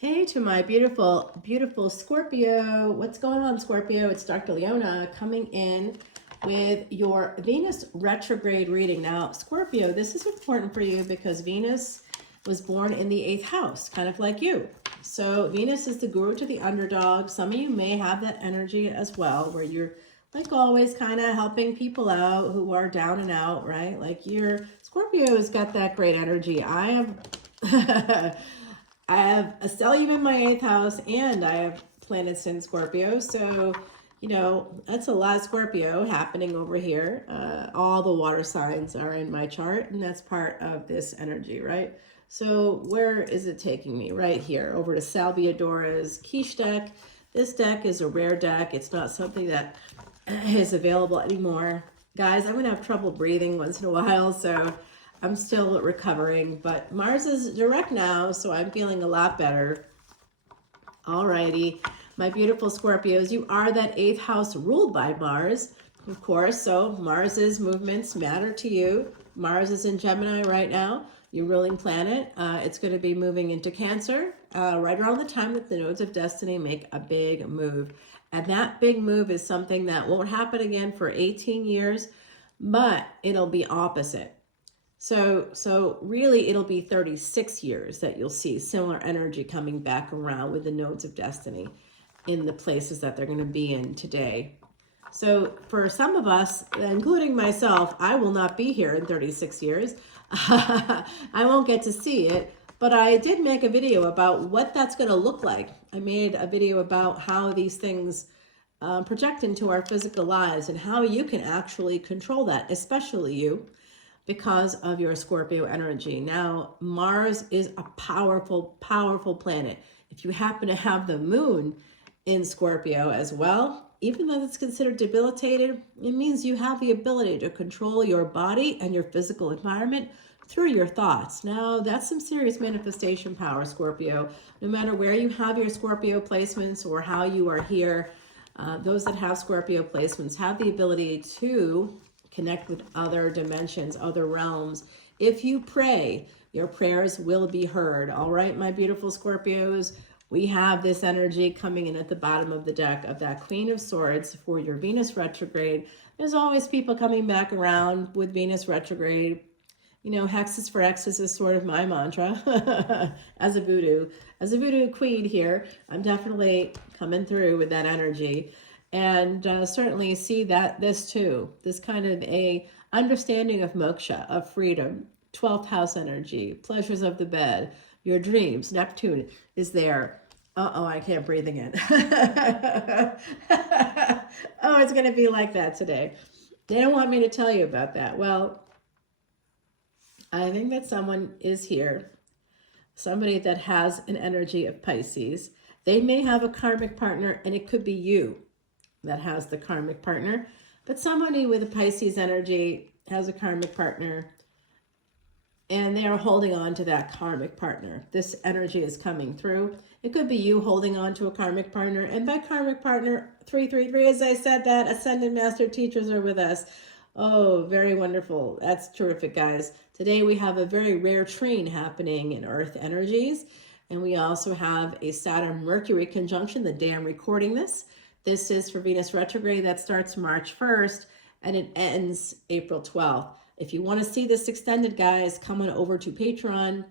Hey to my beautiful, beautiful Scorpio. What's going on, Scorpio? It's Dr. Leona coming in with your Venus retrograde reading. Now, Scorpio, this is important for you because Venus was born in the 8th house, kind of like you. So Venus is the guru to the underdog. Some of you may have that energy as well, where you're like always kind of helping people out who are down and out, right? Like Scorpio has got that great energy. I have I have a stellium in my 8th house and I have planets in Scorpio. So, that's a lot of Scorpio happening over here. All the water signs are in my chart, and that's part of this energy, right? So where is it taking me? Right here, over to Salviadora's quiche deck. This deck is a rare deck. It's not something that is available anymore. Guys, I'm going to have trouble breathing once in a while, so I'm still recovering, but Mars is direct now, so I'm feeling a lot better. Alrighty, my beautiful Scorpios, you are that 8th house ruled by Mars, of course, so Mars's movements matter to you. Mars is in Gemini right now, your ruling planet. It's going to be moving into Cancer right around the time that the nodes of destiny make a big move. And that big move is something that won't happen again for 18 years, but it'll be opposite. So really it'll be 36 years that you'll see similar energy coming back around with the nodes of destiny in the places that they're going to be in today. So for some of us, including myself, I will not be here in 36 years. I won't get to see it, but I did make a video about what that's going to look like. I made a video about how these things project into our physical lives and how you can actually control that, especially you, because of your Scorpio energy. Now, Mars is a powerful, powerful planet. If you happen to have the moon in Scorpio as well, even though it's considered debilitated, it means you have the ability to control your body and your physical environment through your thoughts. Now, that's some serious manifestation power, Scorpio. No matter where you have your Scorpio placements or how you are here, those that have Scorpio placements have the ability to connect with other dimensions, other realms. If you pray, your prayers will be heard. All right, my beautiful Scorpios, we have this energy coming in at the bottom of the deck of that Queen of Swords for your Venus retrograde. There's always people coming back around with Venus retrograde. You know, hexes for X's is sort of my mantra as a voodoo queen here. I'm definitely coming through with that energy. And certainly see that this kind of a understanding of moksha, of freedom, 12th house energy, pleasures of the bed, your dreams. Neptune is there. I can't breathe again. Oh, it's going to be like that today. They don't want me to tell you about that. Well, I think that someone is here, somebody that has an energy of Pisces. They may have a karmic partner, and it could be you that has the karmic partner, but somebody with a Pisces energy has a karmic partner and they are holding on to that karmic partner. This energy is coming through. It could be you holding on to a karmic partner, and by karmic partner 333, as I said, that Ascendant Master Teachers are with us. Oh, very wonderful. That's terrific, guys. Today we have a very rare trine happening in Earth energies, and we also have a Saturn-Mercury conjunction the day I'm recording this. This is for Venus retrograde that starts March 1st and it ends April 12th. If you want to see this extended, guys, come on over to Patreon.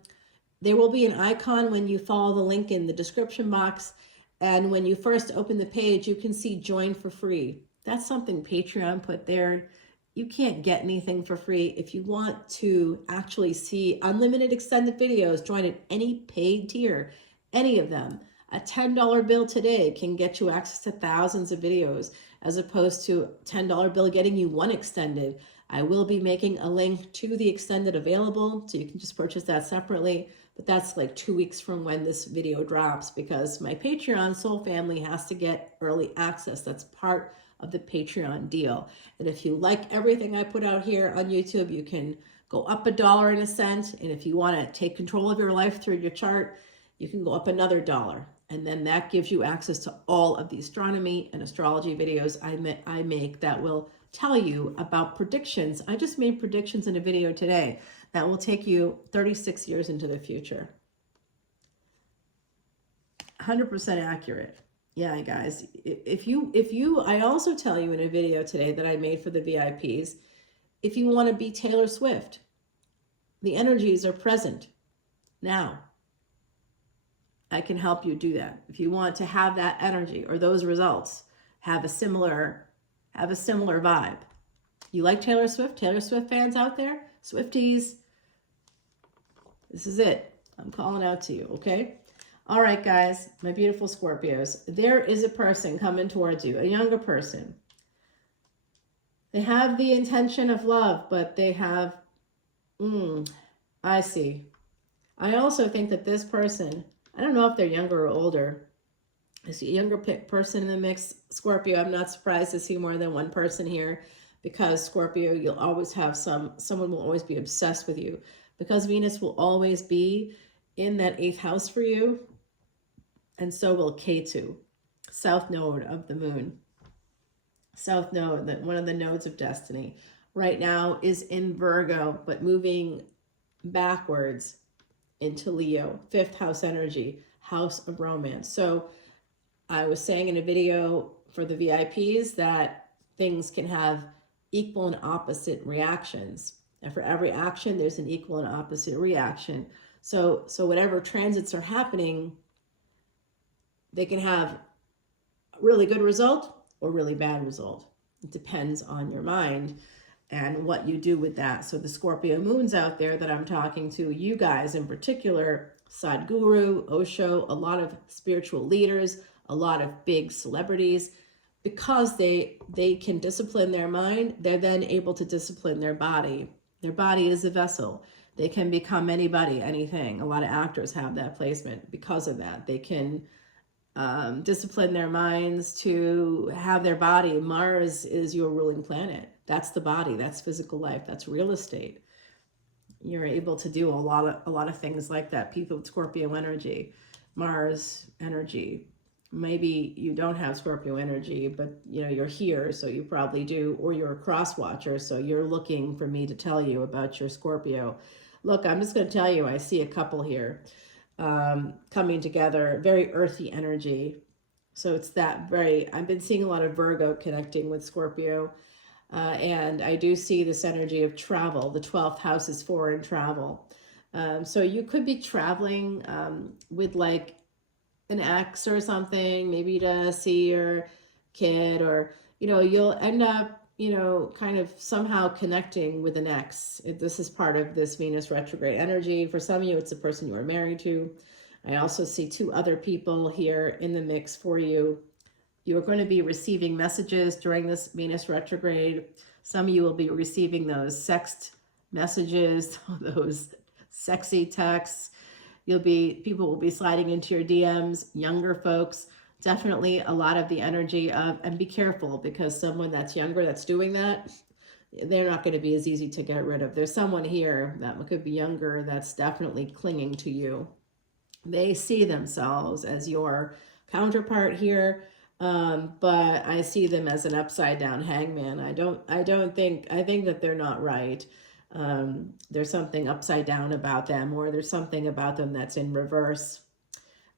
There will be an icon when you follow the link in the description box. And when you first open the page, you can see join for free. That's something Patreon put there. You can't get anything for free. If you want to actually see unlimited extended videos, join at any paid tier, any of them. A $10 bill today can get you access to thousands of videos, as opposed to a $10 bill getting you one extended. I will be making a link to the extended available, so you can just purchase that separately. But that's like 2 weeks from when this video drops, because my Patreon soul family has to get early access. That's part of the Patreon deal. And if you like everything I put out here on YouTube, you can go up $1.01. And if you want to take control of your life through your chart, you can go up another $1. And then that gives you access to all of the astronomy and astrology videos I make that will tell you about predictions. I just made predictions in a video today that will take you 36 years into the future. 100% accurate. Yeah, guys, I also tell you in a video today that I made for the VIPs, if you want to be Taylor Swift, the energies are present now. I can help you do that. If you want to have that energy or those results, have a similar vibe. You like Taylor Swift? Taylor Swift fans out there? Swifties? This is it. I'm calling out to you, okay? All right, guys, my beautiful Scorpios. There is a person coming towards you, a younger person. They have the intention of love, but they have, I see. I also think that this person, I don't know if they're younger or older. I see a younger person in the mix. Scorpio, I'm not surprised to see more than one person here, because Scorpio, you'll always have someone will always be obsessed with you, because Venus will always be in that 8th house for you, and so will Ketu, south node of the moon. South node, that one of the nodes of destiny, right now is in Virgo, but moving backwards into Leo, 5th house energy, house of romance. So I was saying in a video for the VIPs that things can have equal and opposite reactions. And for every action, there's an equal and opposite reaction. So whatever transits are happening, they can have a really good result or really bad result. It depends on your mind and what you do with that. So the Scorpio moons out there that I'm talking to, you guys in particular, Sadhguru, Osho, a lot of spiritual leaders, a lot of big celebrities, because they can discipline their mind, they're then able to discipline their body. Their body is a vessel. They can become anybody, anything. A lot of actors have that placement because of that. They can discipline their minds to have their body. Mars is your ruling planet. That's the body. That's physical life. That's real estate. You're able to do a lot of things like that. People with Scorpio energy, Mars energy. Maybe you don't have Scorpio energy, but you're here, so you probably do, or you're a cross watcher, so you're looking for me to tell you about your Scorpio. Look, I'm just going to tell you, I see a couple here coming together, very earthy energy. So it's that I've been seeing a lot of Virgo connecting with Scorpio, and I do see this energy of travel. The 12th house is foreign travel. So you could be traveling with like an ex or something, maybe to see your kid, or you'll end up kind of somehow connecting with an ex. This is part of this Venus retrograde energy. For some of you, it's the person you are married to. I also see 2 other people here in the mix for you. You are going to be receiving messages during this Venus retrograde. Some of you will be receiving those sext messages, those sexy texts. People will be sliding into your DMs, younger folks. Definitely a lot of the energy of, and be careful, because someone that's younger that's doing that, they're not going to be as easy to get rid of. There's someone here that could be younger that's definitely clinging to you. They see themselves as your counterpart here, but I see them as an upside down hangman. I think that they're not right. There's something upside down about them, or there's something about them that's in reverse.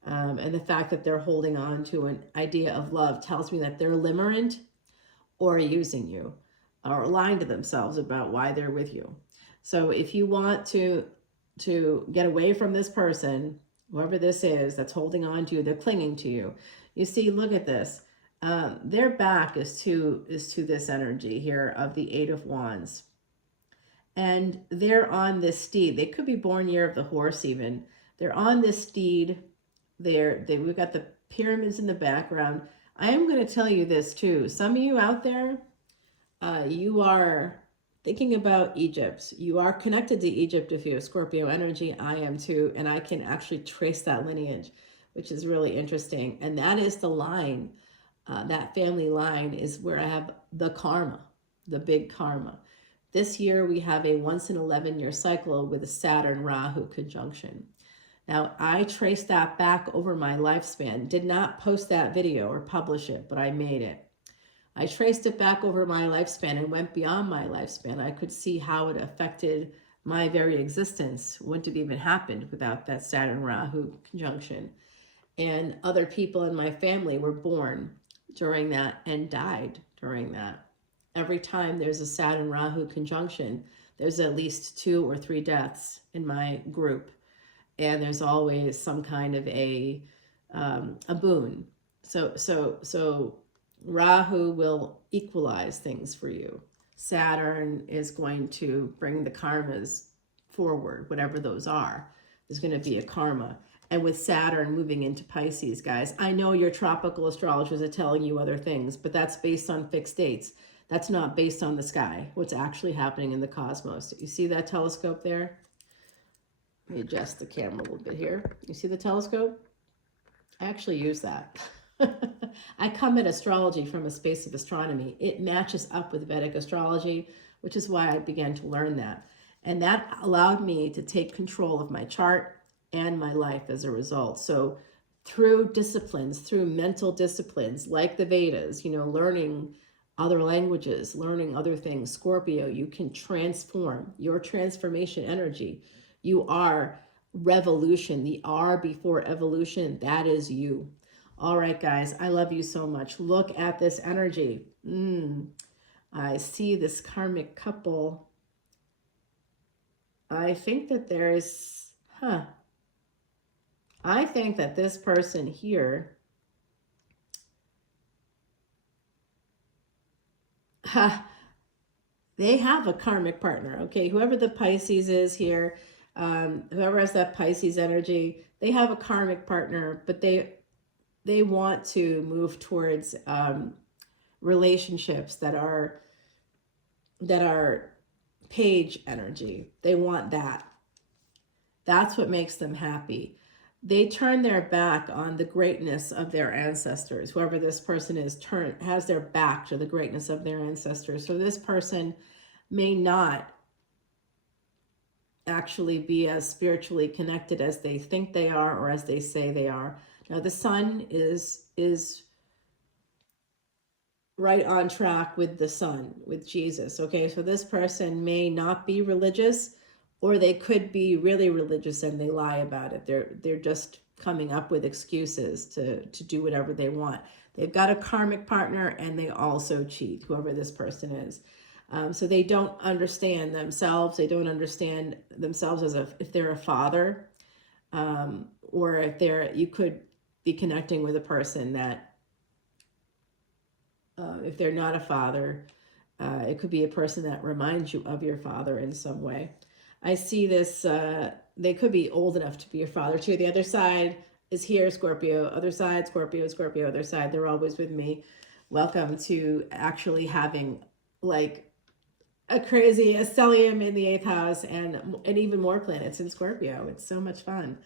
And the fact that they're holding on to an idea of love tells me that they're limerent or using you, or lying to themselves about why they're with you. So if you want to get away from this person, whoever this is that's holding on to you, they're clinging to you. You see, look at this. Their back is to this energy here of the 8 of Wands. And they're on this steed. They could be born year of the horse even. They're on this steed. We've got the pyramids in the background. I am going to tell you this too. Some of you out there, you are thinking about Egypt. You are connected to Egypt if you have Scorpio energy. I am too. And I can actually trace that lineage, which is really interesting. And that is the line. That family line is where I have the karma, the big karma. This year we have a once in 11 year cycle with a Saturn Rahu conjunction. Now I traced that back over my lifespan, did not post that video or publish it, but I made it. I traced it back over my lifespan and went beyond my lifespan. I could see how it affected my very existence. Wouldn't have even happened without that Saturn Rahu conjunction. And other people in my family were born during that and died during that. Every time there's a Saturn Rahu conjunction, there's at least 2 or 3 deaths in my group. And there's always some kind of a boon. So Rahu will equalize things for you. Saturn is going to bring the karmas forward, whatever those are. There's going to be a karma. And with Saturn moving into Pisces, guys, I know your tropical astrologers are telling you other things, but that's based on fixed dates. That's not based on the sky, what's actually happening in the cosmos. You see that telescope there? Let me adjust the camera a little bit here. You see the telescope? I actually use that. I come at astrology from a space of astronomy. It matches up with Vedic astrology, which is why I began to learn that. And that allowed me to take control of my chart and my life as a result. So through disciplines, through mental disciplines like the Vedas, learning other languages, learning other things, Scorpio, you can transform your transformation energy. You are revolution, the R before evolution, that is you. All right, guys, I love you so much. Look at this energy. I see this karmic couple. I think that there's, I think that this person here, they have a karmic partner, okay? Whoever the Pisces is here, whoever has that Pisces energy, they have a karmic partner, but they want to move towards relationships that are page energy. They want that. That's what makes them happy. They turn their back on the greatness of their ancestors. Whoever this person is has their back to the greatness of their ancestors. So this person may not actually be as spiritually connected as they think they are or as they say they are. Now the sun is right on track with the sun, with Jesus. Okay, so this person may not be religious, or they could be really religious and they lie about it. They're just coming up with excuses to do whatever they want. They've got a karmic partner and they also cheat, whoever this person is. So they don't understand themselves. They don't understand themselves as if they're a father, or if you could be connecting with a person that, if they're not a father, it could be a person that reminds you of your father in some way. I see this, they could be old enough to be your father too. The other side is here, Scorpio. Other side, Scorpio, Scorpio, other side. They're always with me. Welcome to actually having like a crazy stellium in the 8th house and even more planets in Scorpio. It's so much fun.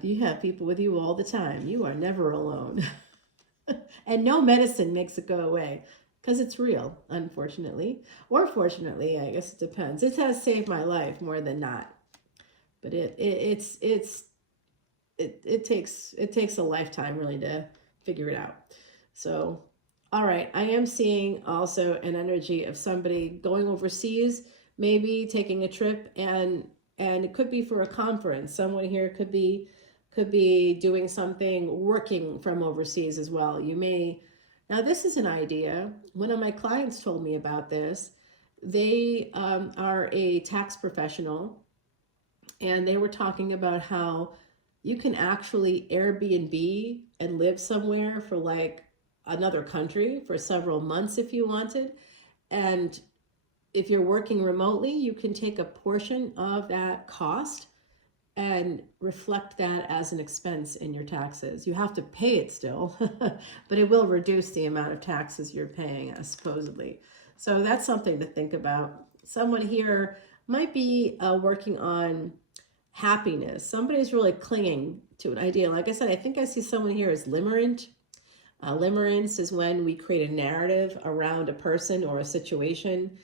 You have people with you all the time. You are never alone. And no medicine makes it go away. Because it's real, unfortunately. Or fortunately, I guess it depends. It has saved my life more than not. But it takes a lifetime really to figure it out. So, all right, I am seeing also an energy of somebody going overseas, maybe taking a trip, and it could be for a conference. Someone here could be doing something, working from overseas as well. Now, this is an idea. One of my clients told me about this. They are a tax professional, and they were talking about how you can actually Airbnb and live somewhere for like another country for several months if you wanted. And if you're working remotely, you can take a portion of that cost and reflect that as an expense in your taxes. You have to pay it still, but it will reduce the amount of taxes you're paying, supposedly. So that's something to think about. Someone here might be working on happiness. Somebody's really clinging to an idea. Like I said, I think I see someone here as limerent. Limerence is when we create a narrative around a person or a situation.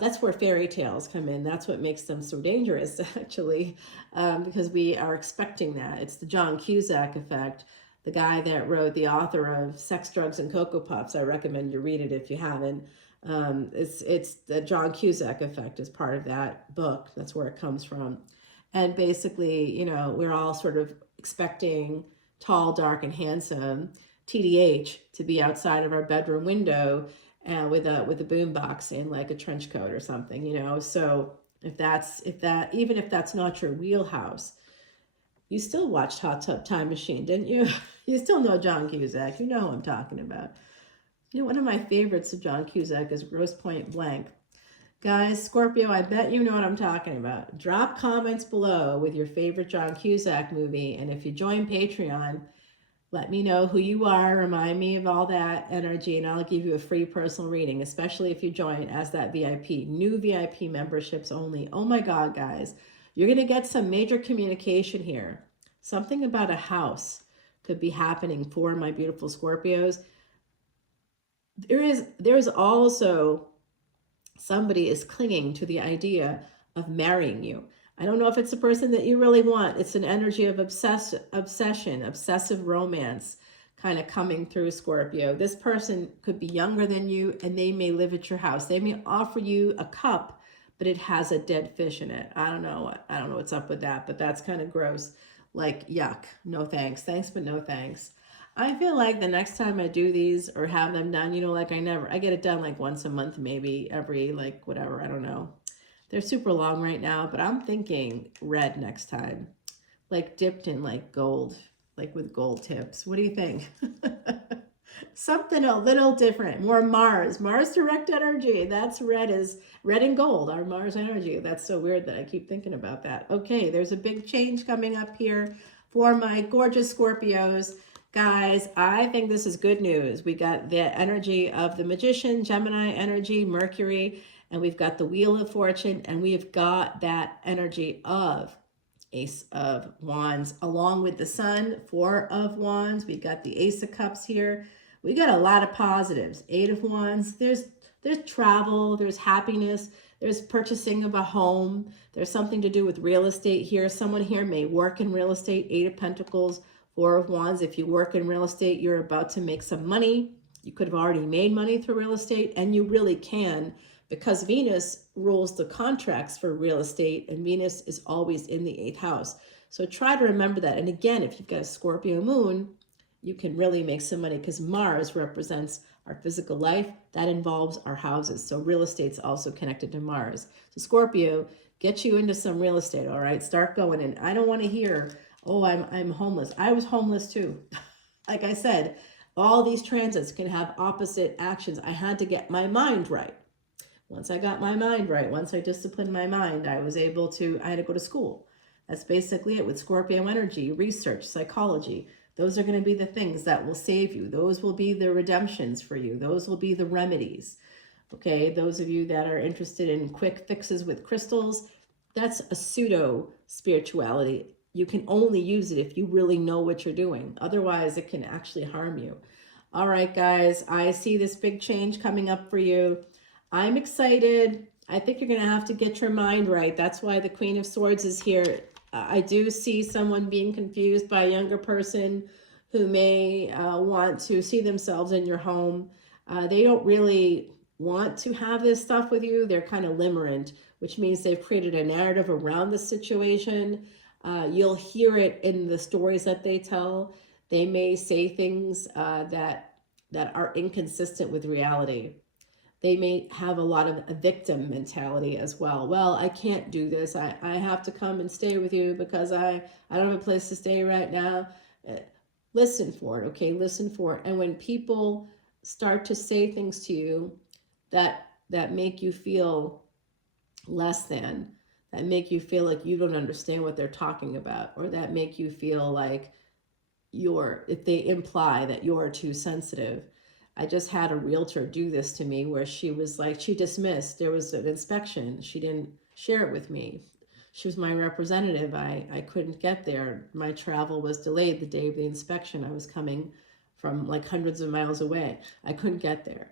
That's where fairy tales come in. That's what makes them so dangerous, actually, because we are expecting that. It's the John Cusack effect, the guy that wrote, the author of Sex, Drugs, and Cocoa Puffs. I recommend you read it if you haven't. It's the John Cusack effect is part of that book. That's where it comes from. And basically, we're all sort of expecting tall, dark, and handsome, TDH, to be outside of our bedroom window with a boom box and like a trench coat or something, you know. So even if that's not your wheelhouse, you still watched Hot Tub Time Machine, didn't you? You still know John Cusack. You know who I'm talking about. You know, one of my favorites of John Cusack is Grosse Pointe Blank. Guys, Scorpio, I bet you know what I'm talking about. Drop comments below with your favorite John Cusack movie. And if you join Patreon, let me know who you are. Remind me of all that energy, and I'll give you a free personal reading, especially if you join as that VIP. New VIP memberships only. Oh my God, guys. You're going to get some major communication here. Something about a house could be happening for my beautiful Scorpios. There's also somebody is clinging to the idea of marrying you. I don't know if it's a person that you really want. It's an energy of obsession, obsessive romance kind of coming through, Scorpio. This person could be younger than you, and they may live at your house. They may offer you a cup, but it has a dead fish in it. I don't know what's up with that, but that's kind of gross. Like, yuck. No thanks. Thanks, but no thanks. I feel like the next time I do these or have them done, you know, like I get it done like once a month, maybe every, like, whatever, I don't know. They're super long right now, but I'm thinking red next time, like dipped in like gold, like with gold tips. What do you think? Something a little different, more Mars direct energy. That's red and gold, our Mars energy. That's so weird that I keep thinking about that. Okay, there's a big change coming up here for my gorgeous Scorpios. Guys, I think this is good news. We got the energy of the Magician, Gemini energy, Mercury, and we've got the Wheel of Fortune, and we've got that energy of Ace of Wands, along with the Sun, Four of Wands. We got the Ace of Cups here. We got a lot of positives. Eight of Wands. There's travel. There's happiness. There's purchasing of a home. There's something to do with real estate here. Someone here may work in real estate. Eight of Pentacles, Four of Wands. If you work in real estate, you're about to make some money. You could have already made money through real estate, and you really can, because Venus rules the contracts for real estate, and Venus is always in the 8th house. So try to remember that. And again, if you've got a Scorpio moon, you can really make some money, because Mars represents our physical life. That involves our houses. So real estate's also connected to Mars. So Scorpio, get you into some real estate, all right? Start going. And I don't want to hear, oh, I'm homeless. I was homeless too. Like I said, all these transits can have opposite actions. I had to get my mind right. Once I got my mind right, once I disciplined my mind, I had to go to school. That's basically it with Scorpio energy, research, psychology. Those are going to be the things that will save you. Those will be the redemptions for you. Those will be the remedies. Okay, those of you that are interested in quick fixes with crystals, that's a pseudo spirituality. You can only use it if you really know what you're doing. Otherwise, it can actually harm you. All right, guys, I see this big change coming up for you. I'm excited. I think you're going to have to get your mind right. That's why the Queen of Swords is here. I do see someone being confused by a younger person who may want to see themselves in your home. They don't really want to have this stuff with you. They're kind of limerent, which means they've created a narrative around the situation. You'll hear it in the stories that they tell. They may say things that are inconsistent with reality. They may have a lot of a victim mentality as well. Well, I can't do this. I have to come and stay with you because I don't have a place to stay right now. Listen for it, okay? Listen for it. And when people start to say things to you that make you feel less than, that make you feel like you don't understand what they're talking about, or that make you feel like if they imply that you're too sensitive. I just had a realtor do this to me where she was like, she dismissed. There was an inspection. She didn't share it with me. She was my representative. I couldn't get there. My travel was delayed the day of the inspection. I was coming from like hundreds of miles away. I couldn't get there.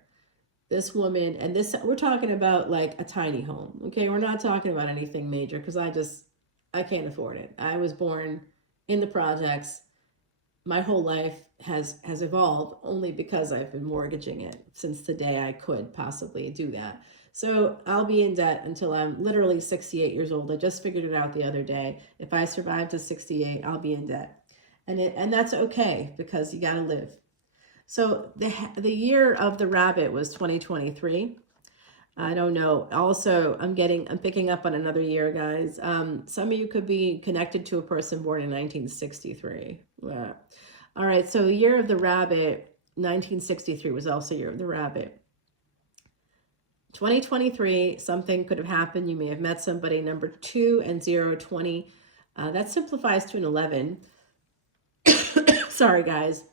This woman, and we're talking about like a tiny home. Okay, we're not talking about anything major because I can't afford it. I was born in the projects. My whole life has evolved only because I've been mortgaging it since the day I could possibly do that. So I'll be in debt until I'm literally 68 years old. I just figured it out the other day. If I survive to 68, I'll be in debt. And that's okay because you got to live. So the year of the rabbit was 2023. I don't know. Also, I'm picking up on another year, guys. Some of you could be connected to a person born in 1963. Yeah. All right. So year of the rabbit, 1963 was also year of the rabbit. 2023, something could have happened. You may have met somebody. Number 2 and 0, 20. That simplifies to an 11. Sorry, guys.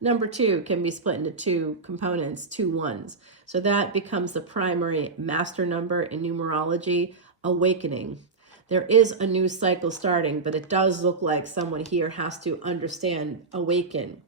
Number 2 can be split into 2 components, 2 ones. So that becomes the primary master number in numerology, awakening. There is a new cycle starting, but it does look like someone here has to understand, awaken.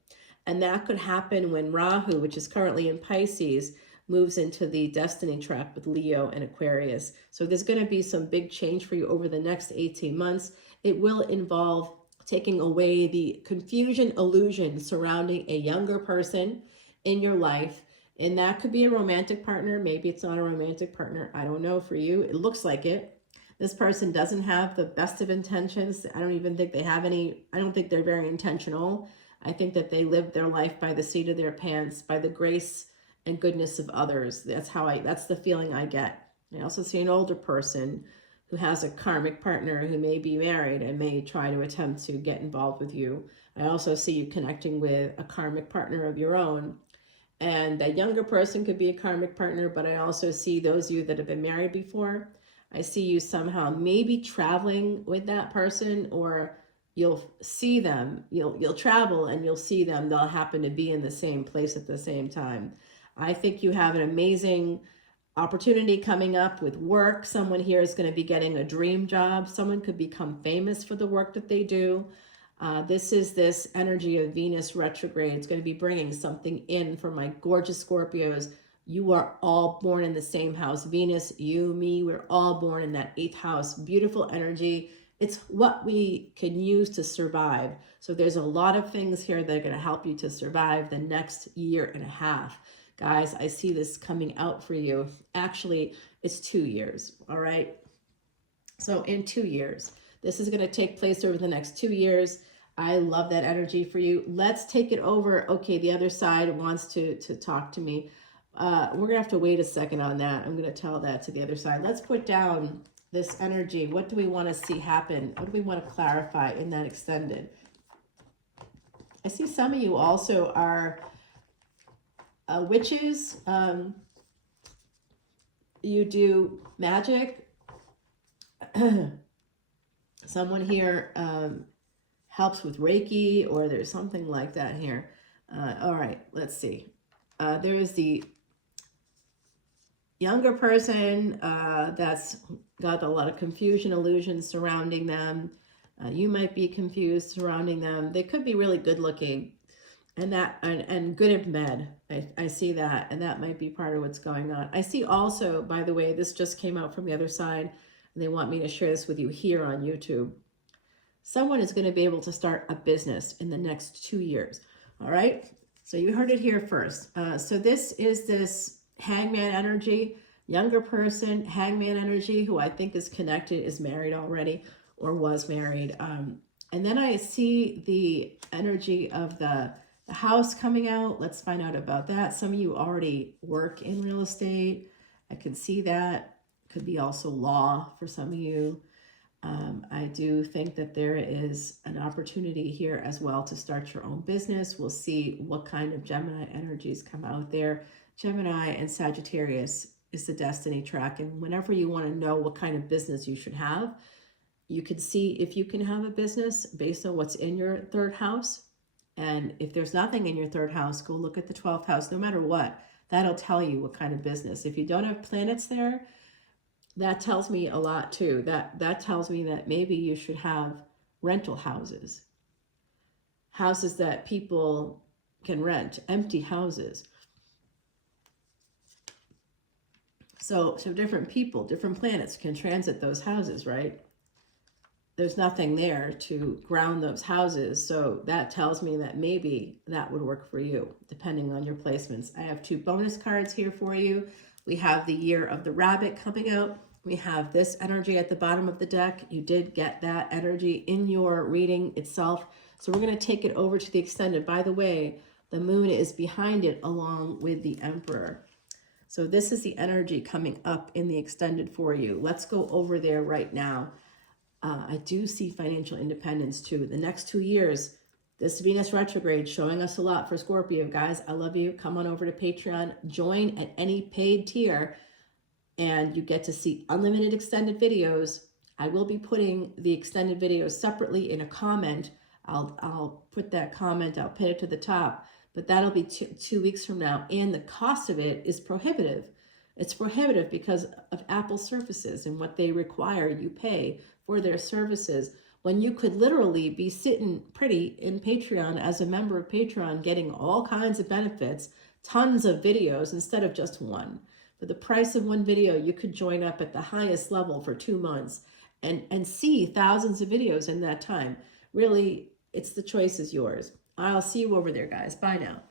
And that could happen when Rahu, which is currently in Pisces, moves into the destiny track with Leo and Aquarius. So there's going to be some big change for you over the next 18 months. It will involve taking away the confusion, illusion surrounding a younger person in your life. And that could be a romantic partner. Maybe it's not a romantic partner. I don't know for you. It looks like it. This person doesn't have the best of intentions. I don't even think they have any. I don't think they're very intentional. I think that they live their life by the seat of their pants, by the grace and goodness of others. That's the feeling I get. I also see an older person who has a karmic partner who may be married and may try to attempt to get involved with you. I also see you connecting with a karmic partner of your own. And that younger person could be a karmic partner, but I also see those of you that have been married before. I see you somehow maybe traveling with that person, or you'll see them, you'll travel and you'll see them. They'll happen to be in the same place at the same time. I think you have an amazing opportunity coming up with work. Someone here is going to be getting a dream job. Someone could become famous for the work that they do. This is this energy of Venus retrograde. It's going to be bringing something in for my gorgeous Scorpios. You are all born in the same house. Venus, you, me, we're all born in that 8th house. Beautiful energy. It's what we can use to survive. So there's a lot of things here that are going to help you to survive the next year and a half. Guys, I see this coming out for you. Actually, it's 2 years, all right? So in 2 years, this is going to take place over the next 2 years. I love that energy for you. Let's take it over. Okay, the other side wants to talk to me. We're going to have to wait a second on that. I'm going to tell that to the other side. Let's put down this energy. What do we want to see happen? What do we want to clarify in that extended? I see some of you also are witches. You do magic. Someone here helps with Reiki, or there's something like that here. All right, let's see. There is the younger person that's got a lot of confusion, illusions surrounding them. You might be confused surrounding them. They could be really good looking and good in bed. I see that, and that might be part of what's going on. I see also, by the way, this just came out from the other side, and they want me to share this with you here on YouTube. Someone is going to be able to start a business in the next 2 years. All right. So you heard it here first. So this is this hangman energy, younger person, hangman energy, who I think is connected, is married already or was married. And then I see the energy of the house coming out. Let's find out about that. Some of you already work in real estate. I can see that. Could be also law for some of you. I do think that there is an opportunity here as well to start your own business. We'll see what kind of Gemini energies come out there. Gemini and Sagittarius is the destiny track. And whenever you want to know what kind of business you should have, you can see if you can have a business based on what's in your 3rd house. And if there's nothing in your 3rd house, go look at the 12th house. No matter what, that'll tell you what kind of business. If you don't have planets there, that tells me a lot too. That tells me that maybe you should have rental houses. Houses that people can rent, empty houses. So different people, different planets can transit those houses, right? There's nothing there to ground those houses. So that tells me that maybe that would work for you, depending on your placements. I have 2 bonus cards here for you. We have the year of the rabbit coming out. We have this energy at the bottom of the deck. You did get that energy in your reading itself. So we're going to take it over to the extended. By the way, the moon is behind it along with the Emperor. So this is the energy coming up in the extended for you. Let's go over there right now. I do see financial independence too. The next 2 years, this Venus retrograde showing us a lot for Scorpio. Guys, I love you. Come on over to Patreon. Join at any paid tier and you get to see unlimited extended videos. I will be putting the extended videos separately in a comment. I'll put that comment, I'll pin it to the top, but that'll be 2 weeks from now. And the cost of it is prohibitive. It's prohibitive because of Apple services and what they require you pay for their services, when you could literally be sitting pretty in Patreon as a member of Patreon, getting all kinds of benefits, tons of videos instead of just one. For the price of one video, you could join up at the highest level for 2 months and see thousands of videos in that time. Really, the choice is yours. I'll see you over there, guys. Bye now.